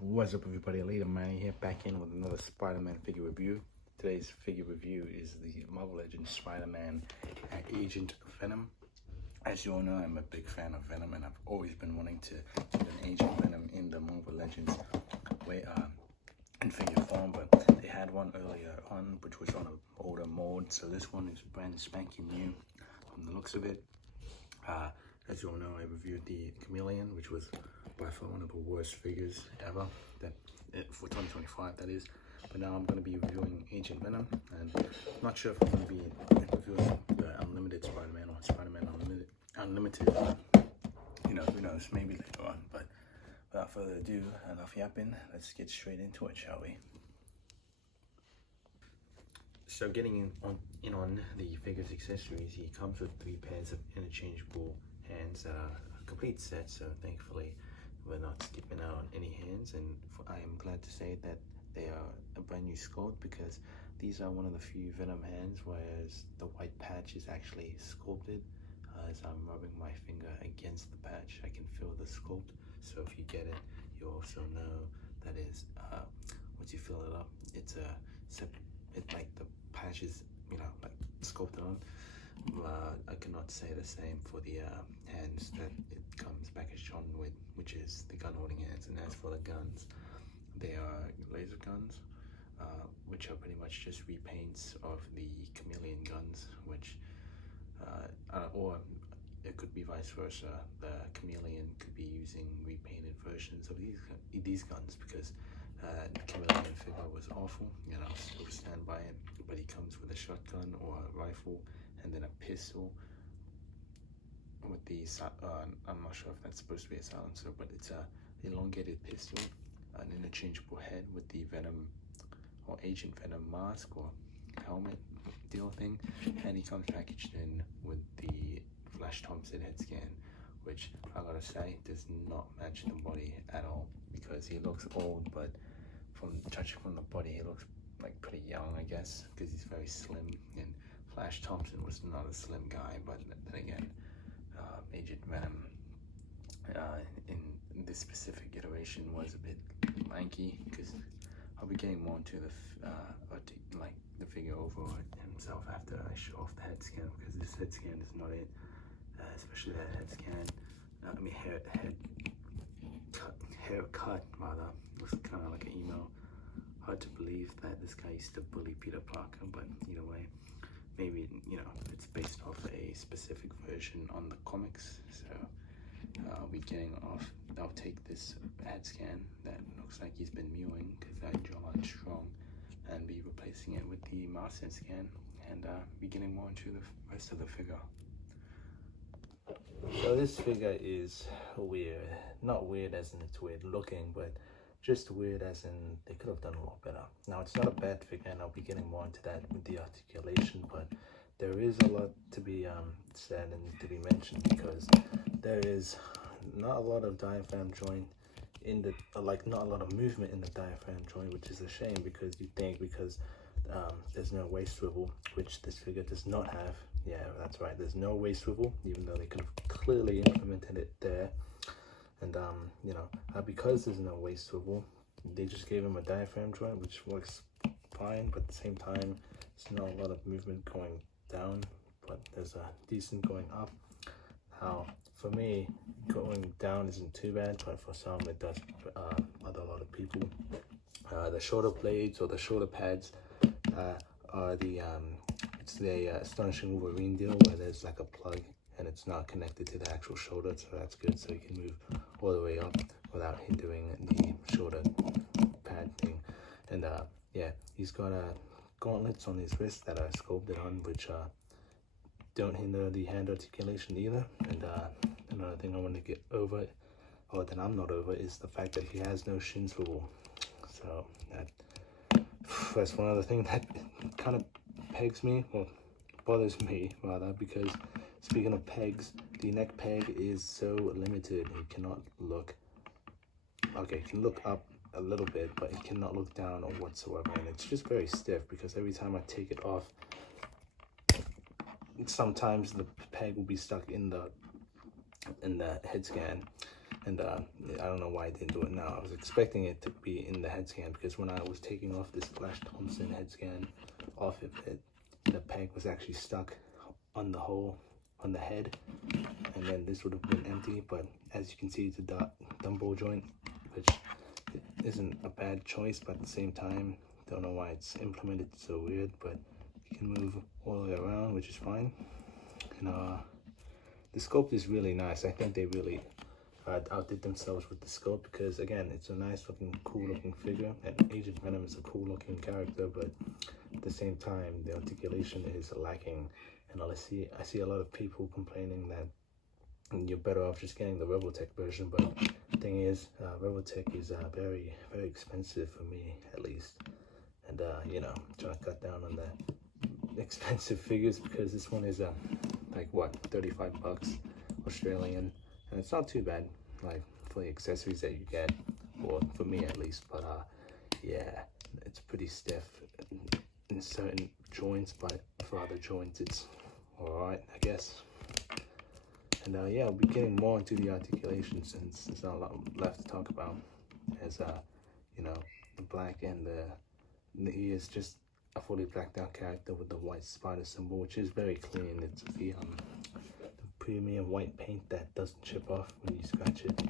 What's up, everybody? Leader Manny here, back in with another Spider-Man figure review. Today's figure review is the Marvel Legends Spider-Man Agent Venom. As you all know, I'm a big fan of Venom, and I've always been wanting to get an Agent Venom in the Marvel Legends way, in figure form, but they had one earlier on, which was on an older mold, so this one is brand spanking new from the looks of it. As you all know, I reviewed the Chameleon, which was by far one of the worst figures ever, for 2025 that is. But now I'm going to be reviewing Agent Venom, and I'm not sure if I'm going to be reviewing the Unlimited Spider-Man or Spider-Man Unlimited. You know, who knows, maybe later on. But without further ado, enough yapping, let's get straight into it, shall we? So getting in on the figure's accessories, he comes with 3 pairs of interchangeable hands that are a complete set, so thankfully we're not skipping out on any hands, and I am glad to say that they are a brand new sculpt, because these are one of the few Venom hands whereas the white patch is actually sculpted. As I'm rubbing my finger against the patch, I can feel the sculpt, so if you get it, you also know that is once you fill it up, it's like the patch is, you know, like sculpted on. I cannot say the same for the hands that it comes packaged on with, which is the gun holding hands. And as for the guns, they are laser guns, which are pretty much just repaints of the Chameleon guns, which or it could be vice versa. The Chameleon could be using repainted versions of these guns, because the Chameleon figure was awful, and I'll still stand by it. But he comes with a shotgun or a rifle, and then a pistol with the I'm not sure if that's supposed to be a silencer, but it's a elongated pistol, an interchangeable head with the Venom or Agent Venom mask or helmet deal thing, and he comes packaged in with the Flash Thompson head scan, which I gotta say does not match the body at all, because he looks old, but judging from the body, he looks like pretty young, I guess, because he's very slim, and Flash Thompson was not a slim guy. But then again, Agent Venom in this specific iteration was a bit lanky, because I'll be getting more into the figure overall himself after I show off the head scan, because this head scan is not it, especially that head scan. Haircut rather, looks kind of like an emo. Hard to believe that this guy used to bully Peter Parker, but either way, maybe, you know, it's based off a specific version on the comics. So I'll be I'll take this head scan that looks like he's been mewing, because that jawline is strong, and be replacing it with the mouse head scan, and be getting more into the rest of the figure. So this figure is weird. Not weird as in it's weird looking, but just weird as in they could have done a lot better. Now, it's not a bad figure, and I'll be getting more into that with the articulation, but there is a lot to be said and to be mentioned, because there is not a lot of diaphragm joint in the, not a lot of movement in the diaphragm joint, which is a shame, because you think because there's no waist swivel, which this figure does not have. Yeah, that's right, there's no waist swivel, even though they could have clearly implemented it there. And you know, because there's no waist swivel, they just gave him a diaphragm joint, which works fine, but at the same time, there's not a lot of movement going down, but there's a decent going up. How, for me, going down isn't too bad, but for some it does bother a lot of people. The shoulder blades or the shoulder pads are it's the Astonishing Wolverine deal, where there's like a plug and it's not connected to the actual shoulder, so that's good, so you can move all the way up without hindering the shoulder pad thing. And yeah, he's got gauntlets on his wrists that are sculpted on, which don't hinder the hand articulation either. And another thing I want to get over, or that I'm not over, is the fact that he has no shin swivel. So that's one other thing that kind of pegs me, well, bothers me rather, because speaking of pegs, the neck peg is so limited. He cannot look, okay, he can look up a little bit, but he cannot look down or whatsoever, and it's just very stiff, because every time I take it off, sometimes the peg will be stuck in the head scan, And I don't know why I didn't do it now. I was expecting it to be in the head scan, because when I was taking off this Flash Thompson head scan off of it, the peg was actually stuck on the hole on the head, and then this would have been empty. But as you can see, it's a dumb ball joint, which isn't a bad choice, but at the same time, don't know why it's implemented so weird. But you can move all the way around, which is fine. And the sculpt is really nice. I think they really outdid themselves with the sculpt, because again, it's a nice looking, cool looking figure, and Agent Venom is a cool looking character, but at the same time, the articulation is lacking. And I see a lot of people complaining that you're better off just getting the Rebeltech version, but the thing is, Rebeltech is very, very expensive for me, at least. And you know, trying to cut down on the expensive figures, because this one is like what, 35 bucks Australian, and it's not too bad, like for the accessories that you get, or for me at least. But yeah, it's pretty stiff in certain joints, but for other joints it's alright, I guess. And yeah, I'll be getting more into the articulation, since there's not a lot left to talk about. As you know, the black and he is just a fully blacked out character with the white spider symbol, which is very clean. It's the premium white paint that doesn't chip off when you scratch it,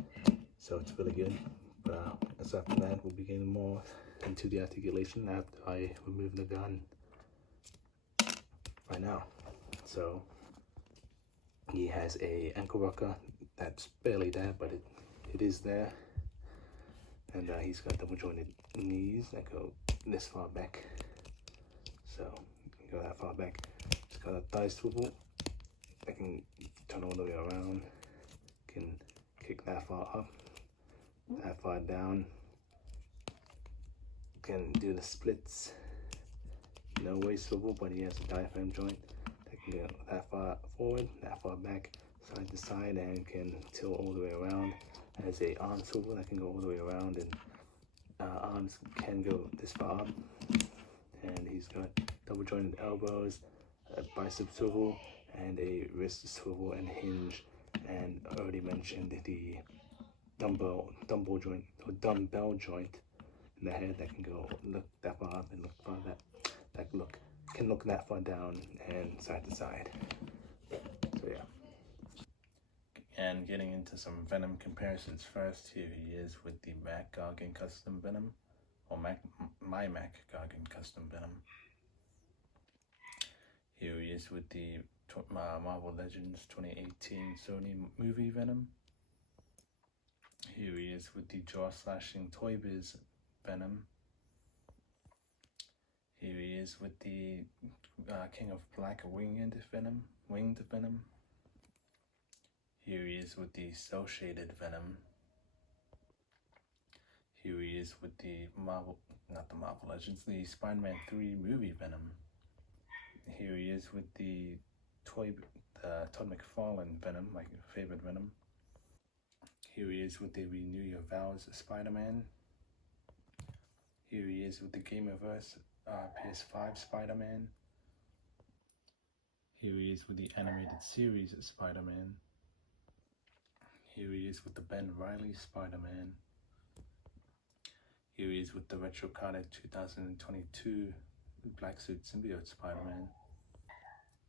so it's really good. But aside from that, we'll be getting more into the articulation after I remove the gun right now. So he has a ankle rocker that's barely there, but it is there. And he's got double jointed knees that go this far back, so you can go that far back. He's got a thigh swivel that can turn all the way around, can kick that far up, that far down, can do the splits. No waist swivel, but he has a diaphragm joint that can go that far forward, that far back, side to side, and can tilt all the way around. Has a arm swivel that can go all the way around, and arms can go this far up. And he's got double jointed elbows, a bicep swivel, and a wrist swivel and hinge. And I already mentioned the dumbbell joint, or dumbbell joint in the head that can go look that far up and look far that can look that far down and side to side. So yeah. And getting into some Venom comparisons first, here he is with the Mac Gargan Custom Venom, or my Mac Gargan Custom Venom. Here he is with the Marvel Legends 2018 Sony movie Venom. Here he is with the jaw-slashing Toy Biz Venom. Here he is with the King of Black winged Venom. Here he is with the cell shaded Venom. Here he is with the not the Marvel Legends, the Spider-Man 3 movie Venom. Here he is with the Todd McFarlane Venom, my favorite Venom. Here he is with the Renew Your Vows Spider-Man. Here he is with the Gameverse PS5 Spider-Man. Here he is with the animated series Spider-Man. Here he is with the Ben Reilly Spider-Man. Here he is with the retro carded 2022 Black Suit Symbiote Spider-Man.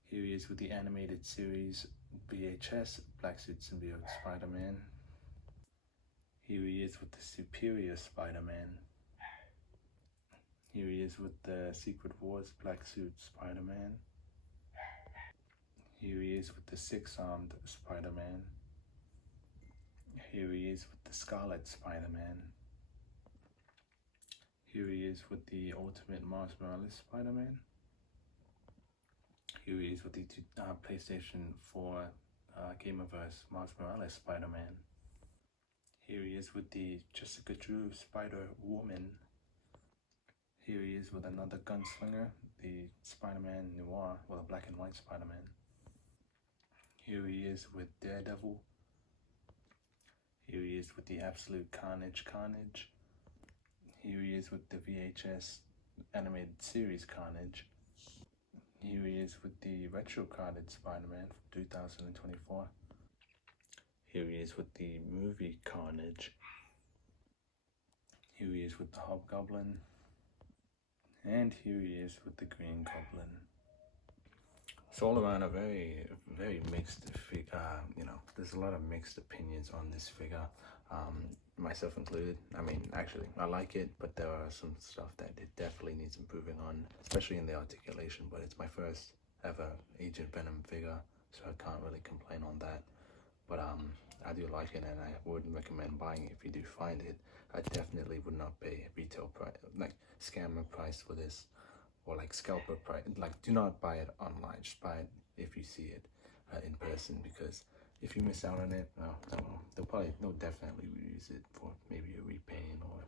Here he is with the animated series VHS Black Suit Symbiote Spider-Man. Here he is with the Superior Spider-Man. Here he is with the Secret Wars Black Suit Spider-Man. Here he is with the Six-Armed Spider-Man. Here he is with the Scarlet Spider-Man. Here he is with the Ultimate Miles Morales Spider-Man. Here he is with the PlayStation 4 Gameverse Miles Morales Spider-Man. Here he is with the Jessica Drew Spider-Woman. Here he is with another gunslinger, the Spider-Man Noir, well, a black and white Spider-Man. Here he is with Daredevil. Here he is with the Absolute Carnage. Here he is with the VHS animated series Carnage. Here he is with the retro carded Spider-Man from 2024. Here he is with the movie Carnage. Here he is with the Hobgoblin. And here he is with the Green Goblin. It's all around a very, very mixed figure. You know, there's a lot of mixed opinions on this figure, myself included. I mean, actually, I like it, but there are some stuff that it definitely needs improving on, especially in the articulation. But it's my first ever Agent Venom figure, so I can't really complain on that. But I do like it, and I would recommend buying it if you do find it. I definitely would not pay retail price, like scammer price for this, or like scalper price. Like, do not buy it online. Just buy it if you see it in person, because if you miss out on it, well, they'll definitely reuse it for maybe a repaint, or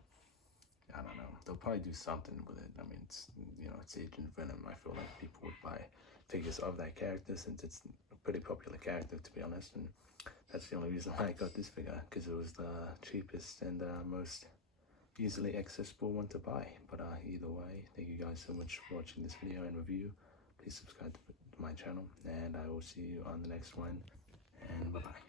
I don't know. They'll probably do something with it. I mean, it's, you know, it's Agent Venom. I feel like people would buy figures of that character since it's a pretty popular character, to be honest. And that's the only reason why I got this figure, because it was the cheapest and most easily accessible one to buy. But either way, thank you guys so much for watching this video and review. Please subscribe to my channel, and I will see you on the next one, and bye bye.